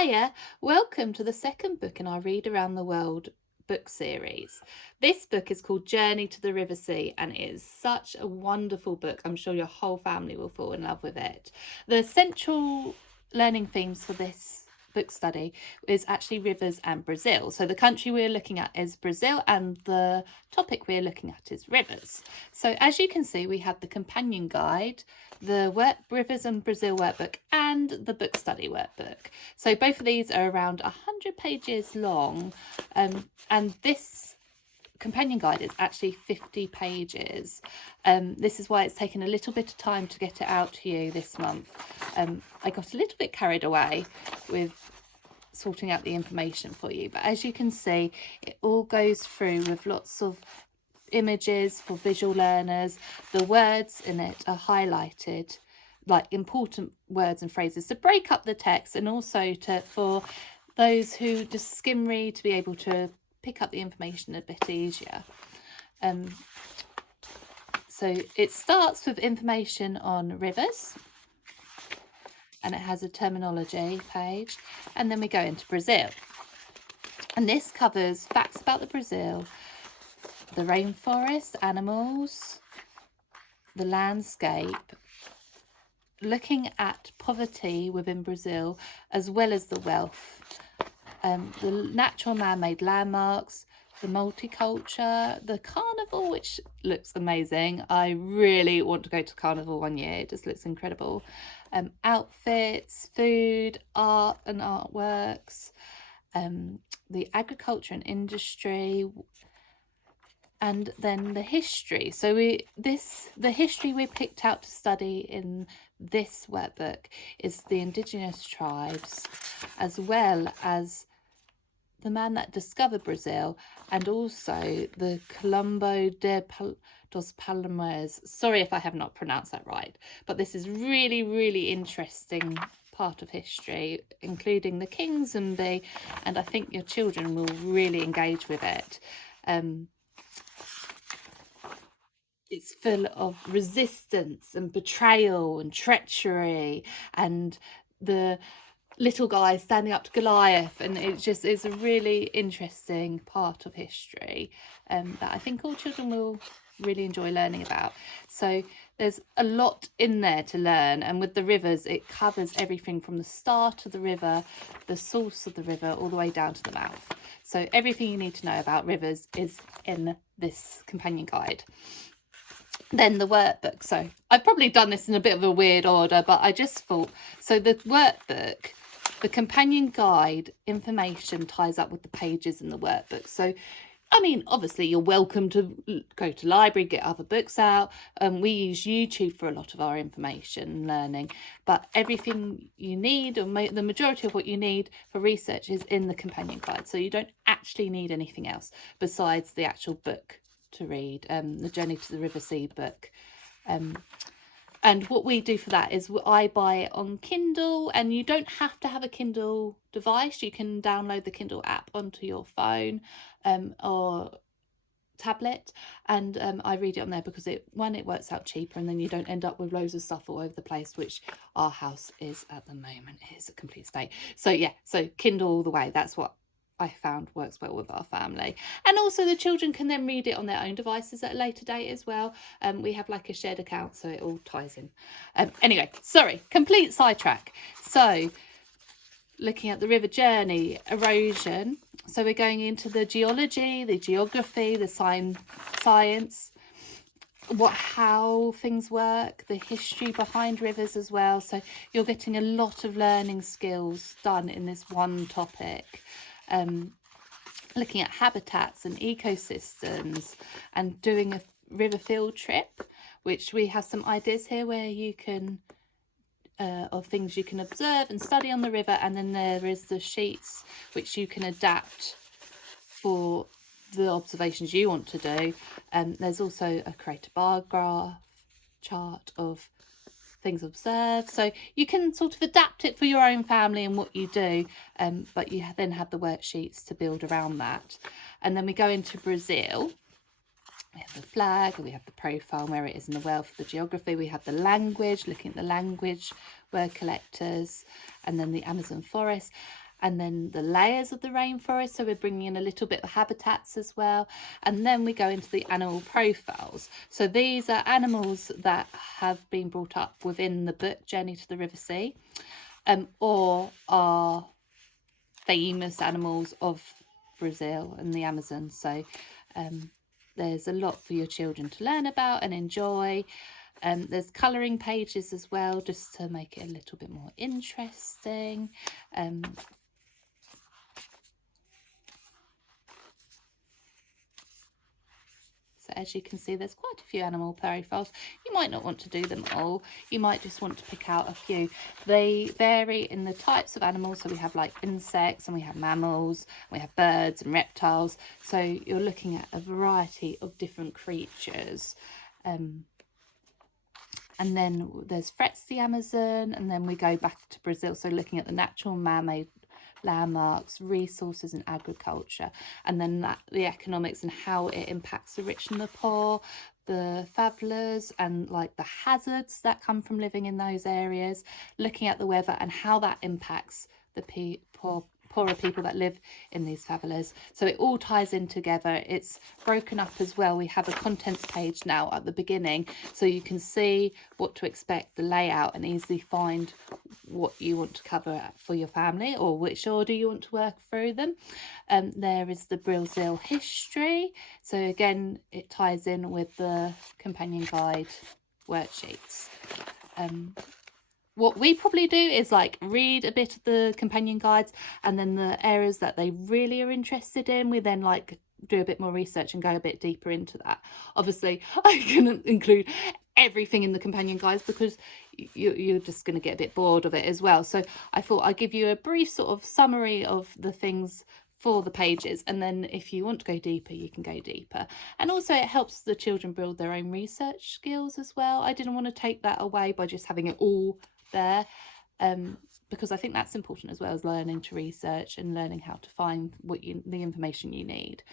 Hiya, welcome to the second book in our Read Around the World book series. This book is called Journey to the River Sea and it is such a wonderful book. I'm sure your whole family will fall in love with it. The central learning themes for this book study is actually rivers and Brazil. So the country we're looking at is Brazil and the topic we're looking at is rivers. So as you can see, we have the companion guide, the Rivers and Brazil workbook and the book study workbook. So both of these are around 100 pages long, and this companion guide is actually 50 pages. This is why it's taken a little bit of time to get it out to you this month. I got a little bit carried away with sorting out the information for you, but as you can see, it all goes through with lots of images for visual learners. The words in it are highlighted, like important words and phrases to break up the text, and also for those who just skim read to be able to pick up the information a bit easier. So it starts with information on rivers and it has a terminology page, and then we go into Brazil, and this covers facts about the Brazil, the rainforest, animals, the landscape, looking at poverty within Brazil as well as the wealth, the natural man-made landmarks, the multiculture, the carnival, which looks amazing. I really want to go to carnival one year. It just looks incredible. Outfits, food, art and artworks, the agriculture and industry, and then the history. So the history we picked out to study in this workbook is the indigenous tribes, as well as the man that discovered Brazil, and also the Colombo dos Palmares. Sorry if I have not pronounced that right, but this is really interesting part of history, including the kings and I think your children will really engage with it. It's full of resistance and betrayal and treachery, and the little guy standing up to Goliath, and it's a really interesting part of history that I think all children will really enjoy learning about. So there's a lot in there to learn, and with the rivers it covers everything from the start of the river, the source of the river, all the way down to the mouth. So everything you need to know about rivers is in this companion guide. Then the workbook. So I've probably done this in a bit of a weird order, but I just thought, so the workbook, the companion guide information ties up with the pages in the workbook. So I mean, obviously you're welcome to go to library, get other books out. We use YouTube for a lot of our information and learning, but everything you need, or the majority of what you need for research, is in the companion guide. So you don't actually need anything else besides the actual book to read, the Journey to the River Sea book. And what we do for that is I buy it on Kindle, and you don't have to have a Kindle device. You can download the Kindle app onto your phone or tablet, and I read it on there because it works out cheaper, and then you don't end up with loads of stuff all over the place, which our house is at the moment. It is a complete state. So yeah, so Kindle all the way. That's what I found works well with our family. And also the children can then read it on their own devices at a later date as well. We have like a shared account, so it all ties in. Anyway, sorry, complete sidetrack. So looking at the river journey, erosion. So we're going into the geology, the geography, the science, how things work, the history behind rivers as well. So you're getting a lot of learning skills done in this one topic. Looking at habitats and ecosystems, and doing a river field trip, which we have some ideas here where you can of things you can observe and study on the river, and then there is the sheets which you can adapt for the observations you want to do. There's also a create a bar graph chart of things observed, so you can sort of adapt it for your own family and what you do, but you then have the worksheets to build around that. And then we go into Brazil. We have the flag, we have the profile, where it is in the wealth, the geography, we have the language, looking at the language, word collectors, and then the Amazon forest. and then the layers of the rainforest, so we're bringing in a little bit of habitats as well. And then we go into the animal profiles. So these are animals that have been brought up within the book Journey to the River Sea, or are famous animals of Brazil and the Amazon. So there's a lot for your children to learn about and enjoy. There's colouring pages as well, just to make it a little bit more interesting. So as you can see, there's quite a few animal profiles. You might not want to do them all. You might just want to pick out a few. They vary in the types of animals. So we have like insects, and we have mammals, and we have birds and reptiles. So you're looking at a variety of different creatures. And then there's Frets the Amazon, and then we go back to Brazil. So looking at the natural man-made landmarks, resources and agriculture, and then the economics and how it impacts the rich and the poor, the favelas, and like the hazards that come from living in those areas, looking at the weather and how that impacts the poorer people that live in these favelas. So it all ties in together. It's broken up as well. We have a contents page now at the beginning, so you can see what to expect, the layout, and easily find what you want to cover for your family or which order you want to work through them. There is the Brazil history. So again, it ties in with the companion guide worksheets. What we probably do is like read a bit of the companion guides, and then the areas that they really are interested in, we then like do a bit more research and go a bit deeper into that. Obviously, I couldn't include everything in the companion guides because you're just going to get a bit bored of it as well. So I thought I'd give you a brief sort of summary of the things for the pages, and then if you want to go deeper, you can go deeper. And also it helps the children build their own research skills as well. I didn't want to take that away by just having it all there, because I think that's important as well, as learning to research and learning how to find the information you need.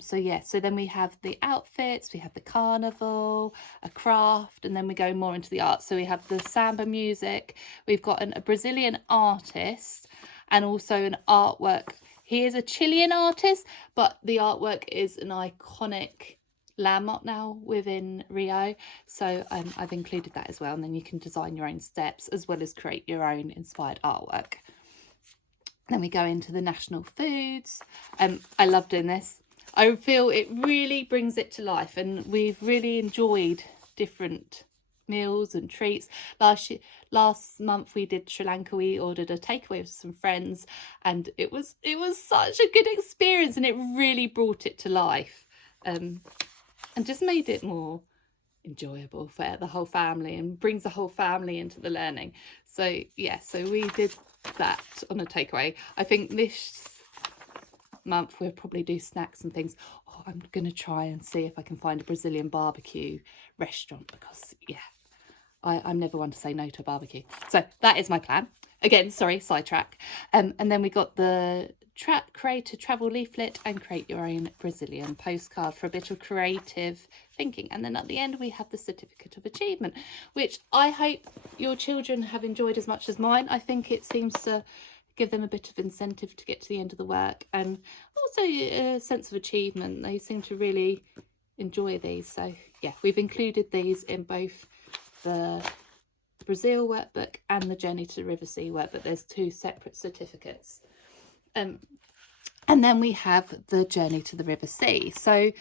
So yeah, so then we have the outfits, we have the carnival, a craft, and then we go more into the art. So we have the samba music, we've got a Brazilian artist, and also an artwork. He is a Chilean artist, but the artwork is an iconic landmark now within Rio. So I've included that as well, and then you can design your own steps as well as create your own inspired artwork. Then we go into the national foods. I love doing this. I feel it really brings it to life, and we've really enjoyed different meals and treats. Last month we did Sri Lanka. We ordered a takeaway with some friends, and it was such a good experience, and it really brought it to life, and just made it more enjoyable for the whole family, and brings the whole family into the learning. So yeah, so we did that on a takeaway. I think this month we'll probably do snacks and things. I'm gonna try and see if I can find a Brazilian barbecue restaurant, because yeah, I'm never one to say no to a barbecue. So that is my plan. Again, sorry, sidetrack. And then we got the create a travel leaflet and create your own Brazilian postcard for a bit of creative thinking. And then at the end we have the certificate of achievement, which I hope your children have enjoyed as much as mine. I think it seems to give them a bit of incentive to get to the end of the work, and also a sense of achievement. They seem to really enjoy these. So yeah, we've included these in both the Brazil workbook and the Journey to the River Sea workbook. There's two separate certificates. And then we have the Journey to the River Sea. So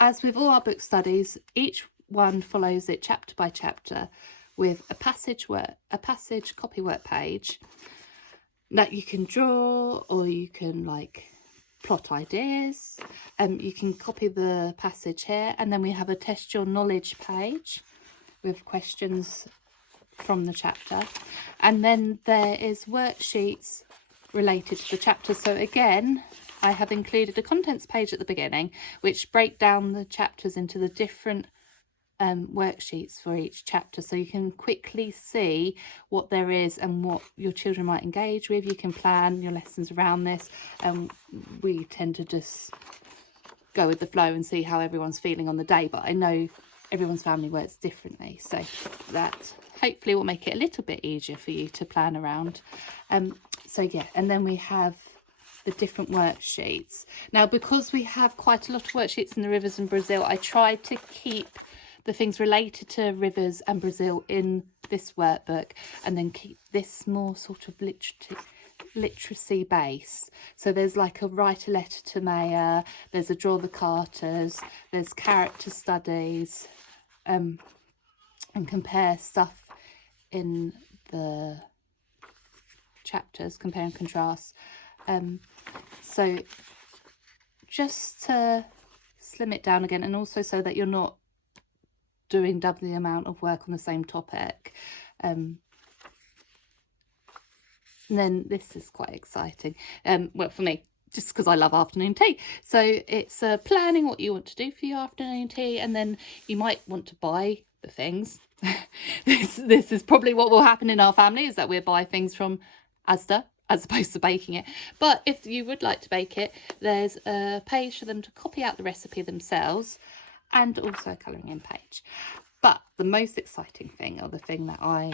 as with all our book studies, each one follows it chapter by chapter with a passage copywork page that you can draw, or you can like plot ideas. You can copy the passage here, and then we have a test your knowledge page with questions from the chapter, and then there is worksheets related to the chapter. So again, I have included a contents page at the beginning which break down the chapters into the different worksheets for each chapter, so you can quickly see what there is and what your children might engage with. You can plan your lessons around this, and we tend to just go with the flow and see how everyone's feeling on the day, but I know everyone's family works differently, so that hopefully will make it a little bit easier for you to plan around. So yeah, and then we have the different worksheets. Now, because we have quite a lot of worksheets in the rivers in Brazil, I tried to keep the things related to rivers and Brazil in this workbook, and then keep this more sort of literacy base. So there's like a write a letter to Maia, there's a draw the carters, there's character studies, and compare stuff in the chapters, compare and contrast. So just to slim it down again, and also so that you're not doing double the amount of work on the same topic. And then this is quite exciting, well, for me, just because I love afternoon tea. So it's planning what you want to do for your afternoon tea, and then you might want to buy the things. This is probably what will happen in our family, is that we'll buy things from Asda as opposed to baking it. But if you would like to bake it, there's a page for them to copy out the recipe themselves, and also a colouring in page. But the most exciting thing, or the thing that I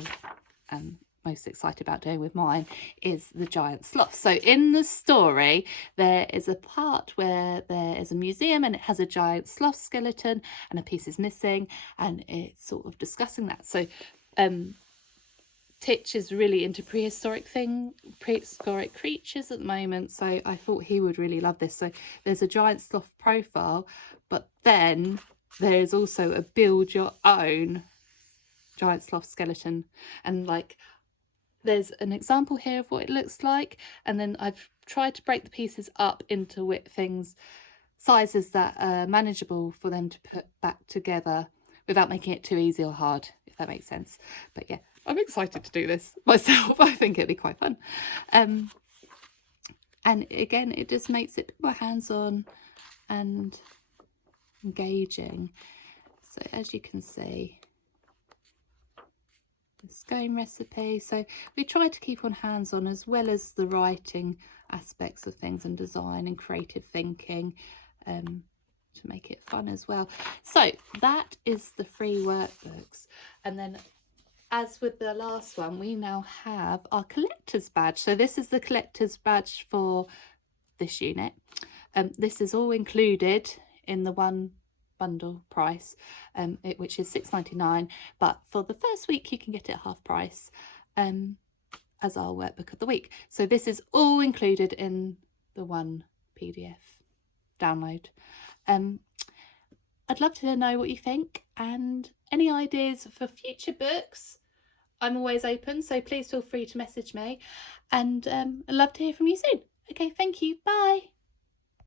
am most excited about doing with mine, is the Giant Sloth. So in the story, there is a part where there is a museum and it has a giant sloth skeleton and a piece is missing, and it's sort of discussing that. So Titch is really into prehistoric creatures at the moment, so I thought he would really love this. So there's a giant sloth profile, but then there is also a build your own giant sloth skeleton, and like there's an example here of what it looks like, and then I've tried to break the pieces up into sizes that are manageable for them to put back together without making it too easy or hard, if that makes sense. But yeah, I'm excited to do this myself. I think it'd be quite fun. And again, it just makes it more hands-on and engaging. So as you can see, the scone recipe. So we try to keep on hands-on, as well as the writing aspects of things and design and creative thinking, to make it fun as well. So that is the free workbooks. And then, as with the last one, we now have our collector's badge. So this is the collector's badge for this unit. This is all included in the one bundle price, which is £6.99, but for the first week you can get it at half price, as our workbook of the week. So this is all included in the one PDF download. I'd love to know what you think, and any ideas for future books. I'm always open, so please feel free to message me, and I'd love to hear from you soon. Okay, thank you, bye.